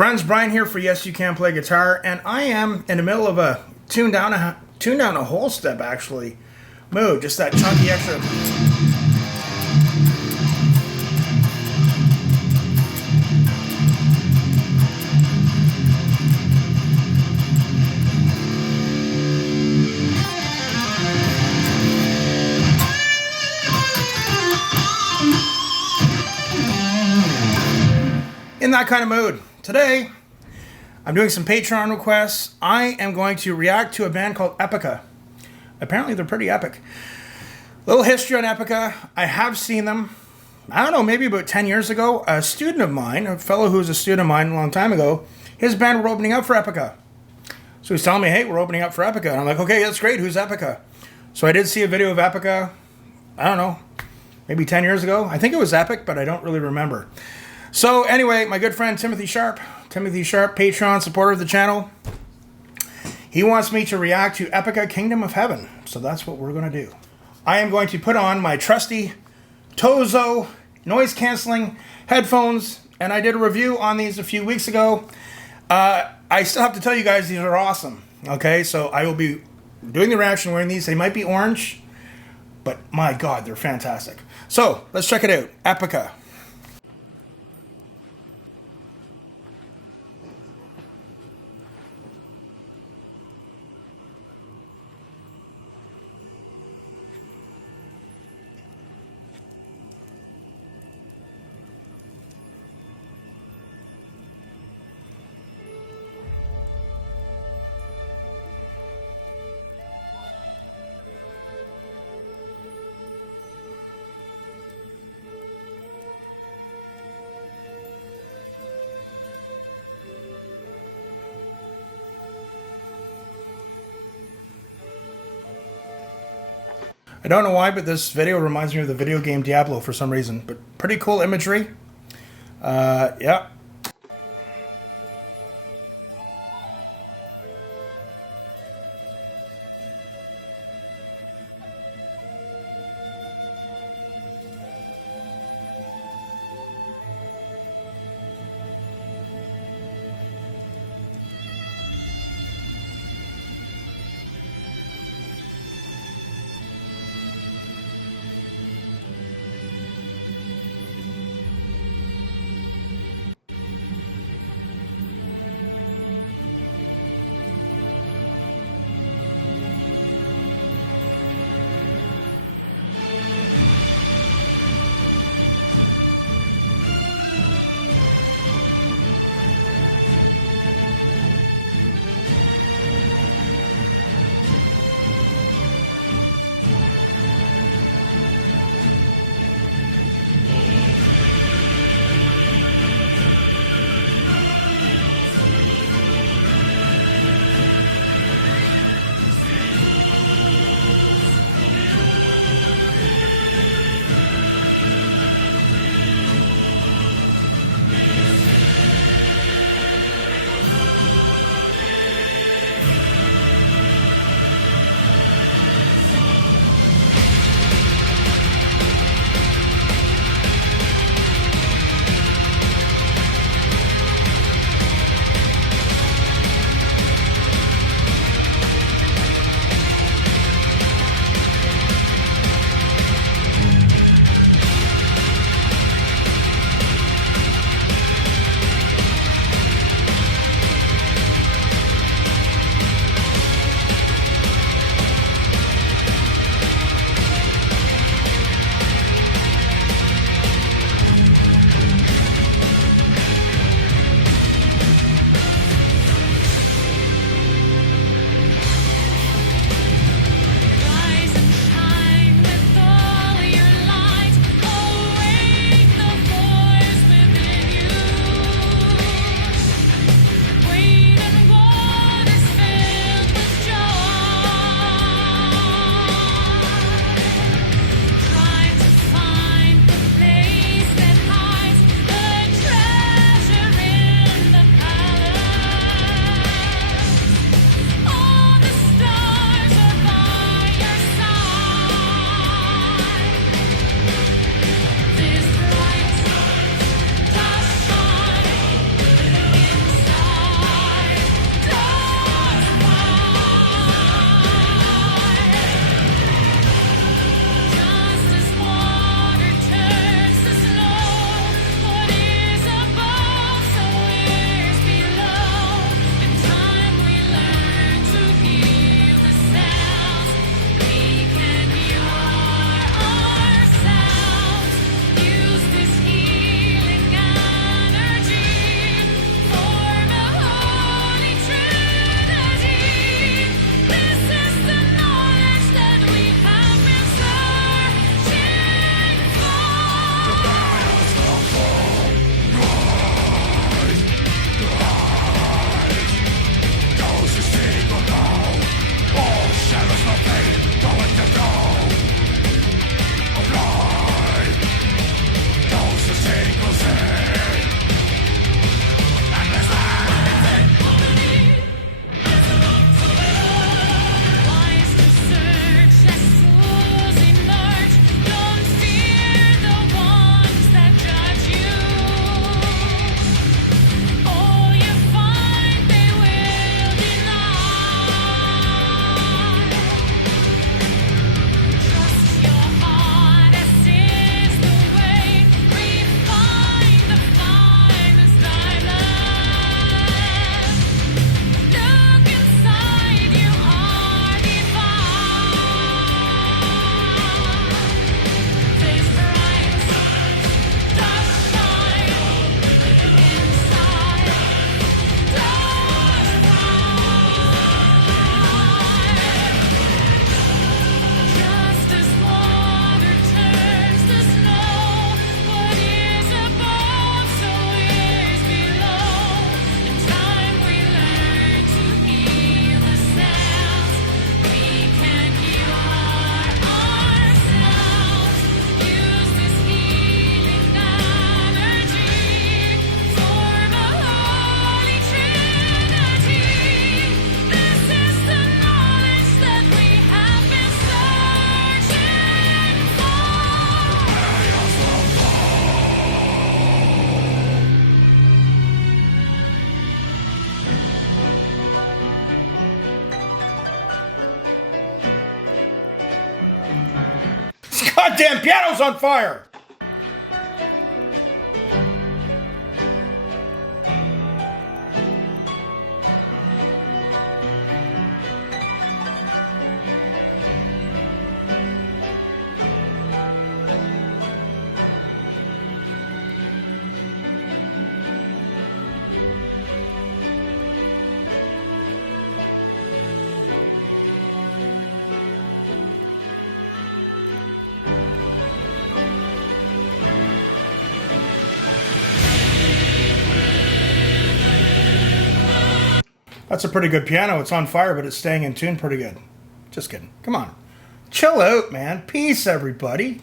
Friends, Brian here for Yes You Can Play Guitar, and I am in the middle of a tune down a whole step actually mood, just that chunky extra. In that kind of mood. Today, I'm doing some Patreon requests. I am going to react to a band called Epica. Apparently they're pretty epic. Little history on Epica. I have seen them, I don't know, maybe about 10 years ago. A student of mine, a fellow who was a student of mine a long time ago, his band were opening up for Epica. So he's telling me, hey, we're opening up for Epica. And I'm like, okay, that's great. Who's Epica? So I did see a video of Epica, I don't know, maybe 10 years ago. I think it was Epic, but I don't really remember. So anyway, my good friend Timothy Sharp, Patreon supporter of the channel, he wants me to react to Epica Kingdom of Heaven. So that's what we're going to do. I am going to put on my trusty Tozo noise canceling headphones, and I did a review on these a few weeks ago. I still have to tell you guys these are awesome. Okay, so I will be doing the reaction wearing these. They might be orange, but my God, they're fantastic. So let's check it out. Epica. I don't know why, but this video reminds me of the video game Diablo for some reason. But pretty cool imagery. Yeah. Goddamn piano's on fire! That's a pretty good piano. It's on fire, but it's staying in tune pretty good. Just kidding. Come on. Chill out, man. Peace, everybody.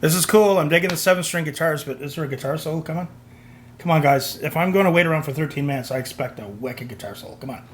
This is cool. I'm digging the 7-string guitars, but is there a guitar solo? Come on. Come on, guys. If I'm going to wait around for 13 minutes, I expect a wicked guitar solo. Come on.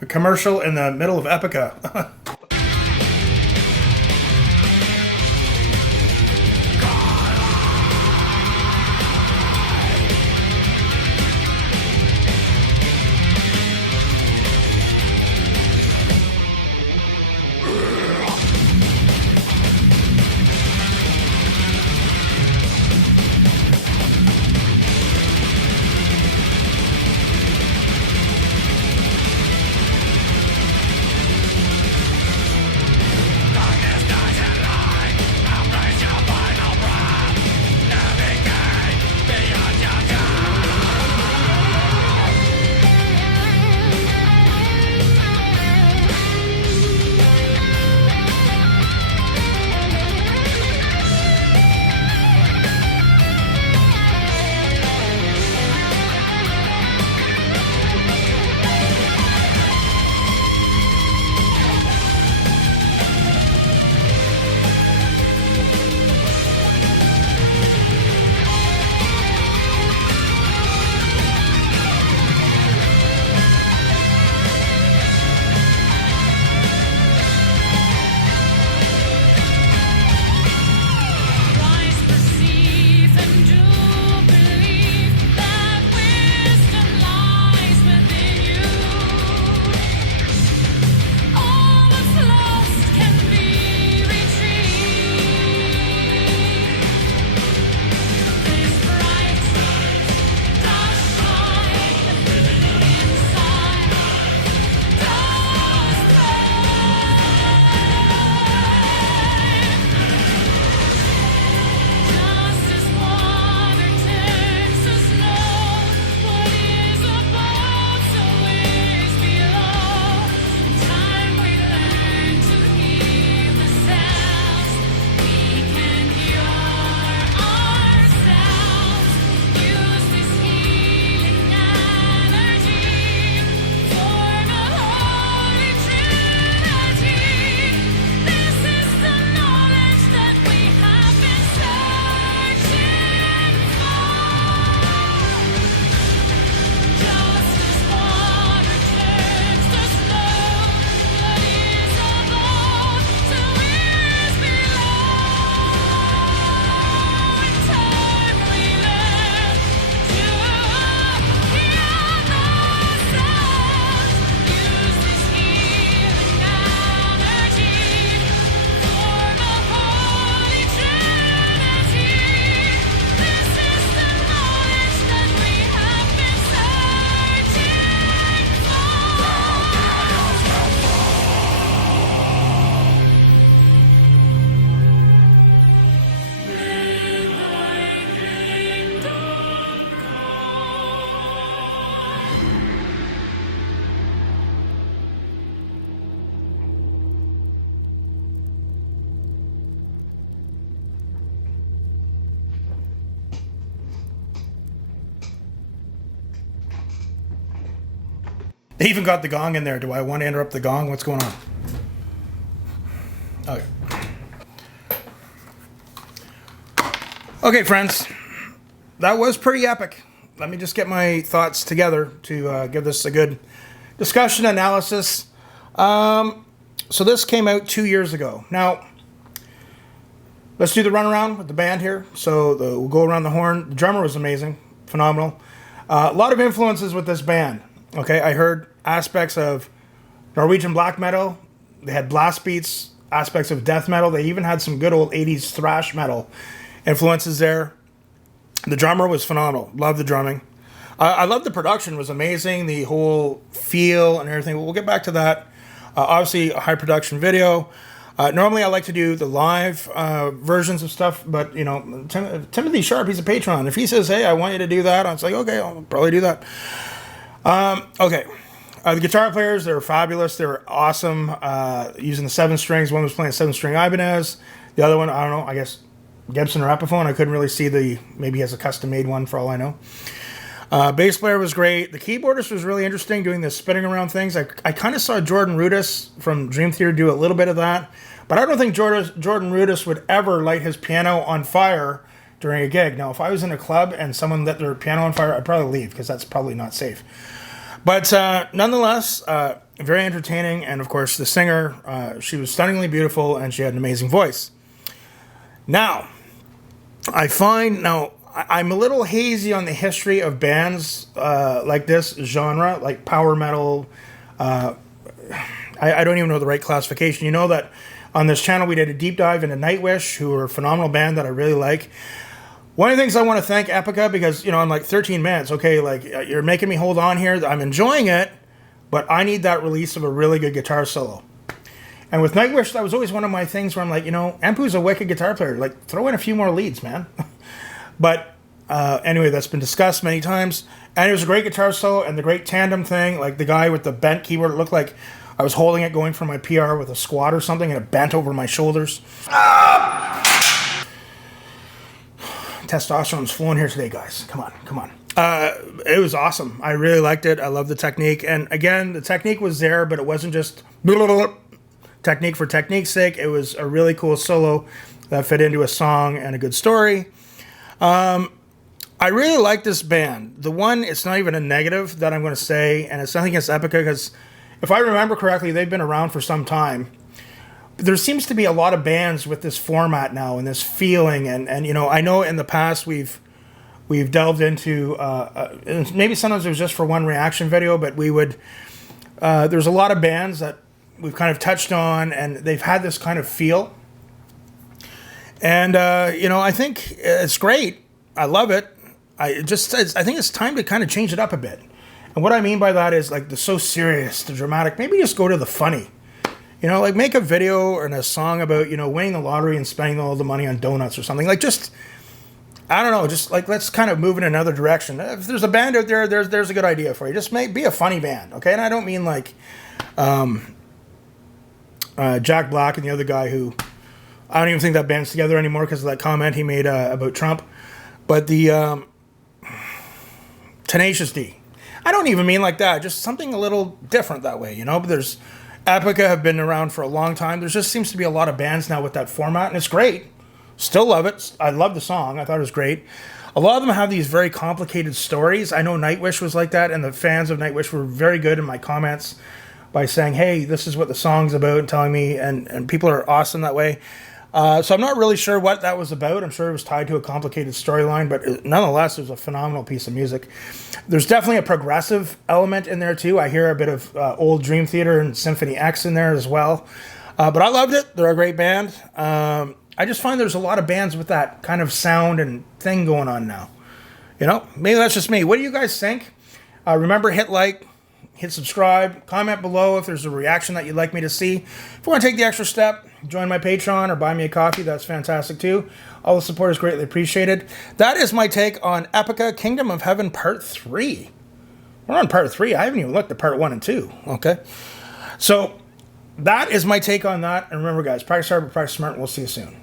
A commercial in the middle of Epica. They even got the gong in there. Do I want to interrupt the gong? What's going on? Okay. Okay, friends. That was pretty epic. Let me just get my thoughts together to give this a good discussion analysis. So this came out 2 years ago. Now, let's do the runaround with the band here. So we'll go around the horn. The drummer was amazing. Phenomenal. A lot of influences with this band. Okay, I heard aspects of Norwegian black metal. They had blast beats, aspects of death metal. They even had some good old 80s thrash metal influences there. The drummer was phenomenal. Love the drumming. I love the production. It was amazing. The whole feel and everything. We'll get back to that. Obviously, a high production video. Normally, I like to do the live versions of stuff, but, you know, Timothy Sharp, he's a patron. If he says, hey, I want you to do that, I was like, okay, I'll probably do that. Okay. The guitar players, they were fabulous. They were awesome, using the 7 strings. One was playing 7-string Ibanez. The other one, I don't know, I guess Gibson or Epiphone. I couldn't really see maybe he has a custom-made one for all I know. Bass player was great. The keyboardist was really interesting, doing the spinning around things. I kind of saw Jordan Rudess from Dream Theater do a little bit of that, but I don't think Jordan Rudess would ever light his piano on fire during a gig. Now, if I was in a club and someone lit their piano on fire, I'd probably leave, because that's probably not safe. But nonetheless, very entertaining, and of course, the singer, she was stunningly beautiful, and she had an amazing voice. Now, I'm a little hazy on the history of bands like this genre, like power metal. I don't even know the right classification. You know that on this channel we did a deep dive into Nightwish, who are a phenomenal band that I really like. One of the things I want to thank Epica, because, you know, I'm like 13 minutes. Okay, like, you're making me hold on here. I'm enjoying it, but I need that release of a really good guitar solo. And with Nightwish, that was always one of my things where I'm like, you know, Empu's a wicked guitar player. Like, throw in a few more leads, man. But anyway, that's been discussed many times. And it was a great guitar solo, and the great tandem thing. Like, the guy with the bent keyboard, it looked like I was holding it going for my PR with a squat or something, and it bent over my shoulders. Testosterone's flowing here today, guys. Come on. It was awesome. I really liked it. I love the technique. And again, the technique was there, but it wasn't just technique for technique's sake. It was a really cool solo that fit into a song and a good story. I really like this band. It's not even a negative that I'm going to say, and it's nothing against Epica, because if I remember correctly, they've been around for some time. There seems to be a lot of bands with this format now and this feeling, and you know, I know in the past we've delved into maybe sometimes it was just for one reaction video, but there's a lot of bands that we've kind of touched on, and they've had this kind of feel, and you know, I think it's great. I love it. I think it's time to kind of change it up a bit, and what I mean by that is, like, the so serious, the dramatic. Maybe just go to the funny. You know, like, make a video and a song about, you know, winning the lottery and spending all the money on donuts or something. Like, just, I don't know, just, like, let's kind of move in another direction. If there's a band out there, there's a good idea for you. Just be a funny band, okay? And I don't mean, like, Jack Black and the other guy who, I don't even think that band's together anymore because of that comment he made about Trump. But the Tenacious D. I don't even mean like that. Just something a little different that way, you know? But there's... Epica have been around for a long time. There just seems to be a lot of bands now with that format, and it's great. Still love it. I love the song. I thought it was great. A lot of them have these very complicated stories. I know Nightwish was like that, and the fans of Nightwish were very good in my comments by saying, hey, this is what the song's about, and telling me, and people are awesome that way. So I'm not really sure what that was about. I'm sure it was tied to a complicated storyline, but nonetheless, it was a phenomenal piece of music. There's definitely a progressive element in there, too. I hear a bit of old Dream Theater and Symphony X in there as well. But I loved it. They're a great band. I just find there's a lot of bands with that kind of sound and thing going on now. You know, maybe that's just me. What do you guys think? Remember, hit like, hit subscribe, comment below if there's a reaction that you'd like me to see. If you want to take the extra step, join my Patreon or buy me a coffee. That's fantastic too. All the support is greatly appreciated. That is my take on Epica Kingdom of Heaven Part 3. We're on Part 3. I haven't even looked at Part 1 and 2. Okay. So that is my take on that. And remember, guys, practice hard, but practice smart, and we'll see you soon.